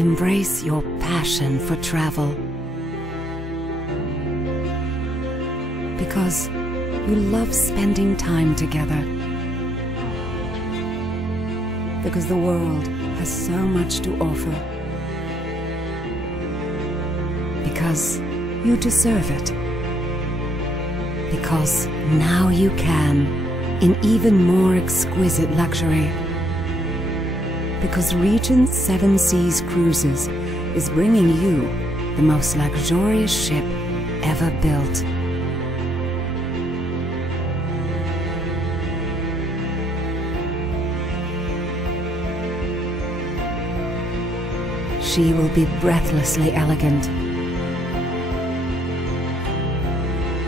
Embrace your passion for travel, because you love spending time together, because the world has so much to offer, because you deserve it, because now you can, in even more exquisite luxury. Because Regent's 7 Seas Cruises is bringing you the most luxurious ship ever built. She will be breathlessly elegant.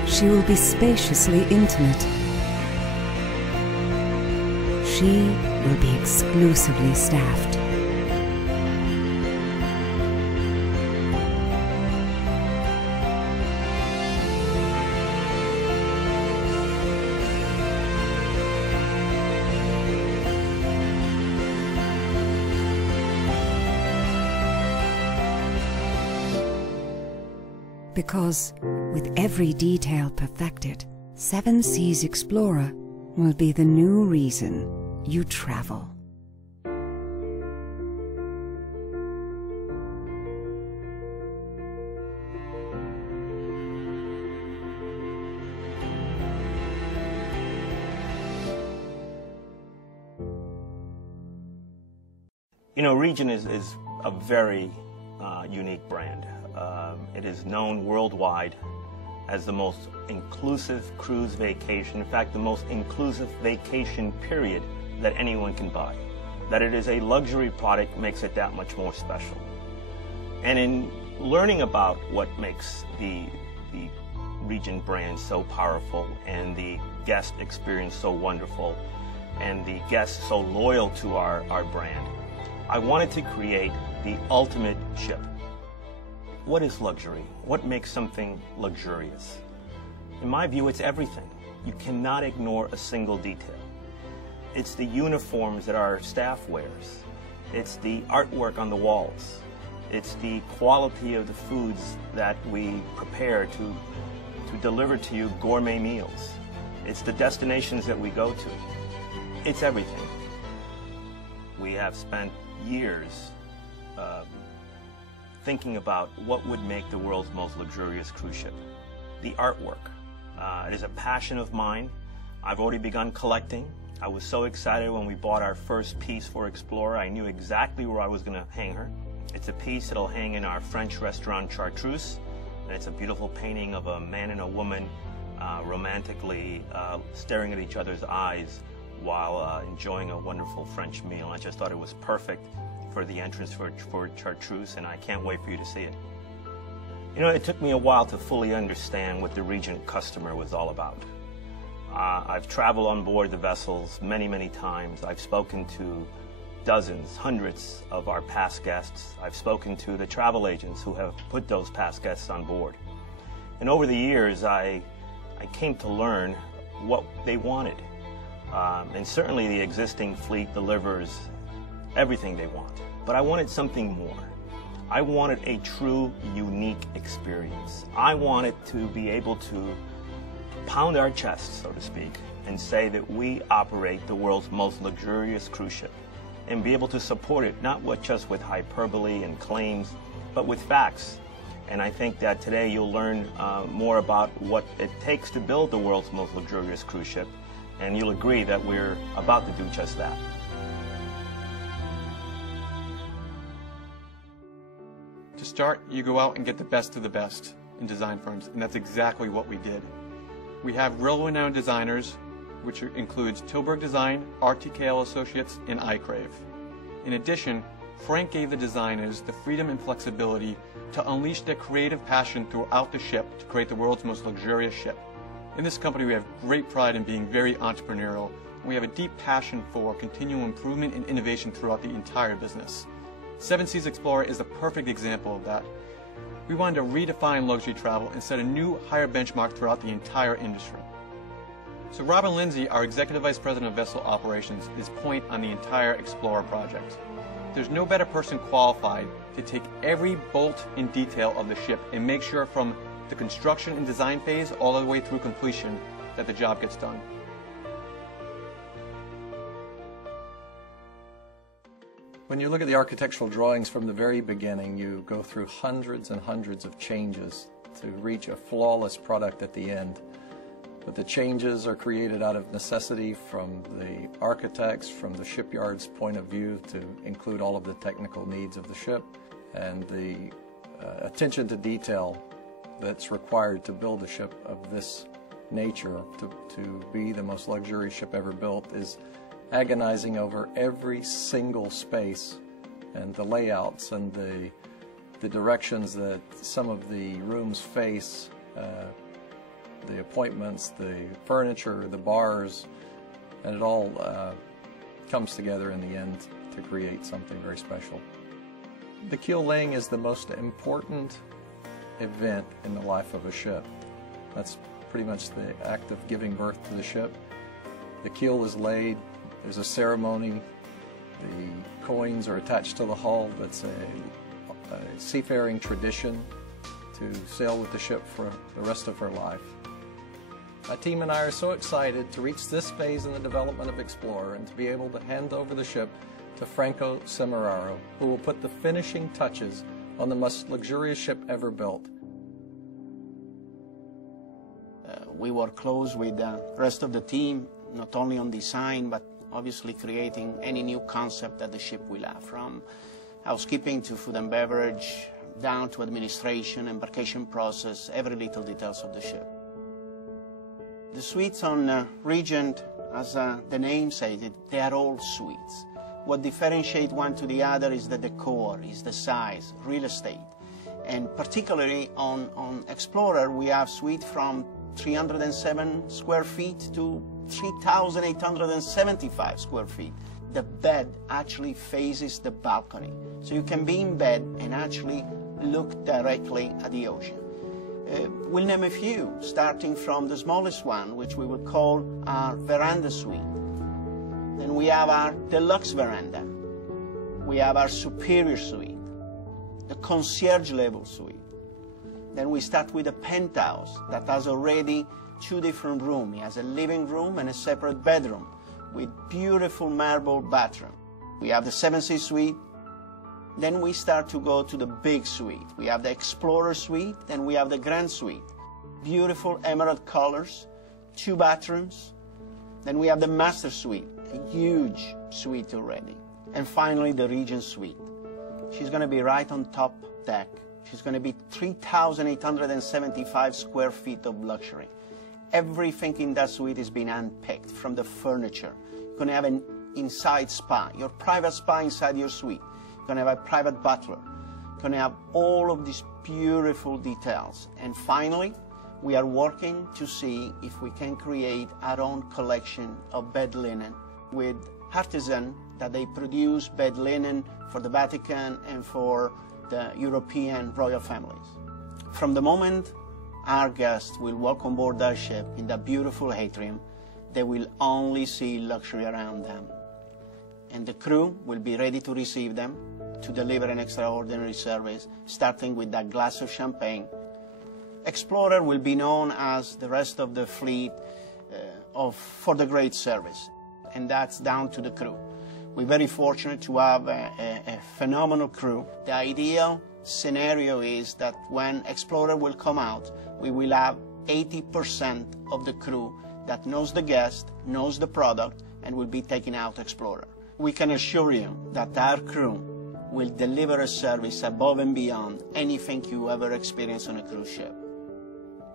She will be spaciously intimate. She will be exclusively staffed. Because, with every detail perfected, 7 Seas Explorer will be the new reason you travel. You know, Regent is a very unique brand. It is known worldwide as the most inclusive cruise vacation, in fact, the most inclusive vacation period that anyone can buy. That it is a luxury product makes it that much more special. And in learning about what makes the Regent brand so powerful and the guest experience so wonderful and the guests so loyal to our brand, I wanted to create the ultimate ship. What is luxury? What makes something luxurious? In my view, it's everything. You cannot ignore a single detail. It's the uniforms that our staff wears. It's the artwork on the walls. It's the quality of the foods that we prepare to deliver to you gourmet meals. It's the destinations that we go to. It's everything. We have spent years thinking about what would make the world's most luxurious cruise ship. The artwork. It is a passion of mine. I've already begun collecting. I was so excited when we bought our first piece for Explorer. I knew exactly where I was going to hang her. It's a piece that'll hang in our French restaurant Chartreuse, and it's a beautiful painting of a man and a woman romantically staring at each other's eyes while enjoying a wonderful French meal. I just thought it was perfect for the entrance for Chartreuse, and I can't wait for you to see it. You know, it took me a while to fully understand what the Regent customer was all about. I've traveled on board the vessels many, many times. I've spoken to dozens, hundreds of our past guests. I've spoken to the travel agents who have put those past guests on board. And over the years, I came to learn what they wanted. And certainly the existing fleet delivers everything they want. But I wanted something more. I wanted a true, unique experience. I wanted to be able to pound our chests, so to speak, and say that we operate the world's most luxurious cruise ship, and be able to support it not just with hyperbole and claims, but with facts. And I think that today you'll learn more about what it takes to build the world's most luxurious cruise ship, and you'll agree that we're about to do just that. To start, you go out and get the best of the best in design firms, and that's exactly what we did. We have world-renowned designers, which includes Tilburg Design, RTKL Associates, and iCrave. In addition, Frank gave the designers the freedom and flexibility to unleash their creative passion throughout the ship to create the world's most luxurious ship. In this company, we have great pride in being very entrepreneurial, and we have a deep passion for continual improvement and innovation throughout the entire business. 7 Seas Explorer is a perfect example of that. We wanted to redefine luxury travel and set a new, higher benchmark throughout the entire industry. So Robin Lindsay, our Executive Vice President of Vessel Operations, is point on the entire Explorer project. There's no better person qualified to take every bolt in detail of the ship and make sure from the construction and design phase all the way through completion that the job gets done. When you look at the architectural drawings from the very beginning, you go through hundreds and hundreds of changes to reach a flawless product at the end. But the changes are created out of necessity from the architects, from the shipyard's point of view, to include all of the technical needs of the ship, and the attention to detail that's required to build a ship of this nature, to be the most luxurious ship ever built, is agonizing over every single space and the layouts and the directions that some of the rooms face, the appointments, the furniture, the bars, and it all comes together in the end to create something very special. The keel laying is the most important event in the life of a ship. That's pretty much the act of giving birth to the ship. The keel is laid, there's a ceremony, the coins are attached to the hull. That's a seafaring tradition to sail with the ship for the rest of her life. My team and I are so excited to reach this phase in the development of Explorer and to be able to hand over the ship to Franco Semeraro, who will put the finishing touches on the most luxurious ship ever built. We work close with the rest of the team, not only on design, but obviously creating any new concept that the ship will have, from housekeeping to food and beverage, down to administration, embarkation process, every little details of the ship. The suites on Regent, as the name says, they are all suites. What differentiates one to the other is the decor, is the size, real estate. And particularly on Explorer, we have suites from 307 square feet to 3,875 square feet. The bed actually faces the balcony. So you can be in bed and actually look directly at the ocean. We'll name a few, starting from the smallest one, which we will call our veranda suite. Then we have our deluxe veranda. We have our superior suite, the concierge level suite. Then we start with a penthouse that has already two different rooms. It has a living room and a separate bedroom with beautiful marble bathroom. We have the 7 Seas suite. Then we start to go to the big suite. We have the Explorer suite, then we have the Grand suite. Beautiful emerald colors, 2 bathrooms. Then we have the Master suite, a huge suite already. And finally, the Regent suite. She's going to be right on top deck. She's going to be 3,875 square feet of luxury. Everything in that suite is being handpicked, from the furniture. You're going to have an inside spa, your private spa inside your suite. You're going to have a private butler. You're going to have all of these beautiful details. And finally, we are working to see if we can create our own collection of bed linen with artisans that they produce bed linen for the Vatican and for the European royal families. From the moment our guests will walk on board our ship in that beautiful atrium, they will only see luxury around them. And the crew will be ready to receive them, to deliver an extraordinary service, starting with that glass of champagne. Explorer will be known as the rest of the fleet for the great service, and that's down to the crew. We're very fortunate to have a phenomenal crew. The ideal scenario is that when Explorer will come out, we will have 80% of the crew that knows the guest, knows the product, and will be taking out Explorer. We can assure you that our crew will deliver a service above and beyond anything you ever experience on a cruise ship.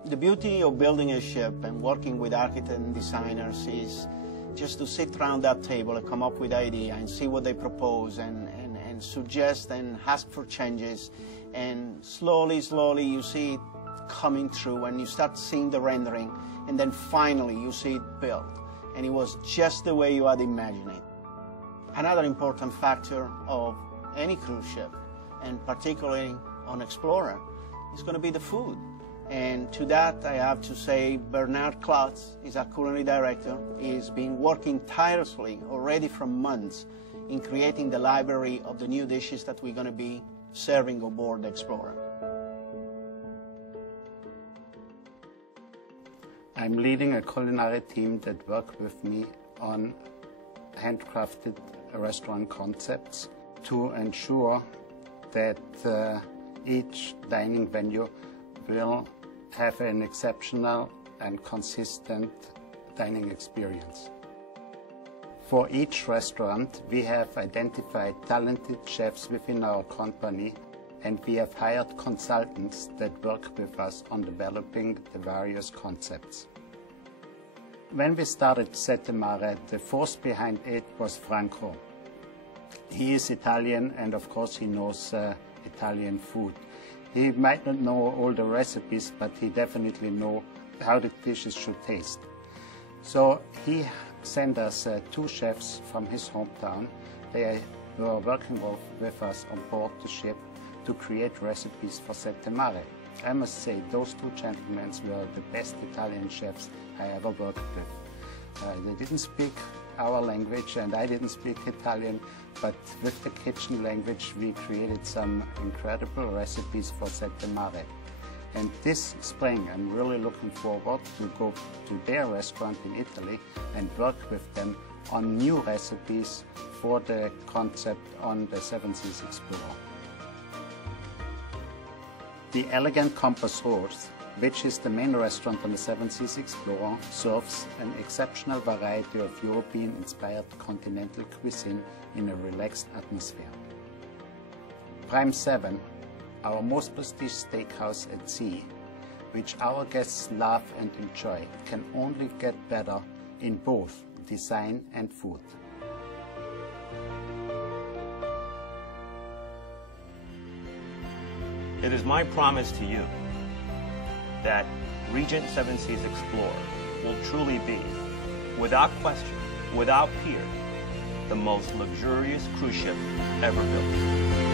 The beauty of building a ship and working with architects and designers is just to sit around that table and come up with ideas and see what they propose and suggest and ask for changes. And slowly you see it coming through and you start seeing the rendering, and then finally you see it built. And it was just the way you had imagined it. Another important factor of any cruise ship, and particularly on Explorer, is going to be the food. And to that, I have to say Bernard Klotz is our culinary director. He's been working tirelessly already for months in creating the library of the new dishes that we're going to be serving on board the Explorer. I'm leading a culinary team that work with me on handcrafted restaurant concepts to ensure that each dining venue will have an exceptional and consistent dining experience. For each restaurant, we have identified talented chefs within our company, and we have hired consultants that work with us on developing the various concepts. When we started Sette Mare, the force behind it was Franco. He is Italian, and of course he knows Italian food. He might not know all the recipes, but he definitely knows how the dishes should taste. So he sent us 2 chefs from his hometown. They were working with us on board the ship to create recipes for Sette Mare. I must say, those 2 gentlemen were the best Italian chefs I ever worked with. They didn't speak our language, and I didn't speak Italian, but with the kitchen language we created some incredible recipes for Sette Mare. And this spring I'm really looking forward to go to their restaurant in Italy and work with them on new recipes for the concept on the Seven Seas Explorer. The Elegant Compass Rose, which is the main restaurant on the Seven Seas Explorer, serves an exceptional variety of European-inspired continental cuisine in a relaxed atmosphere. Prime 7, our most prestigious steakhouse at sea, which our guests love and enjoy, can only get better in both design and food. It is my promise to you that Regent Seven Seas Explorer will truly be, without question, without peer, the most luxurious cruise ship ever built.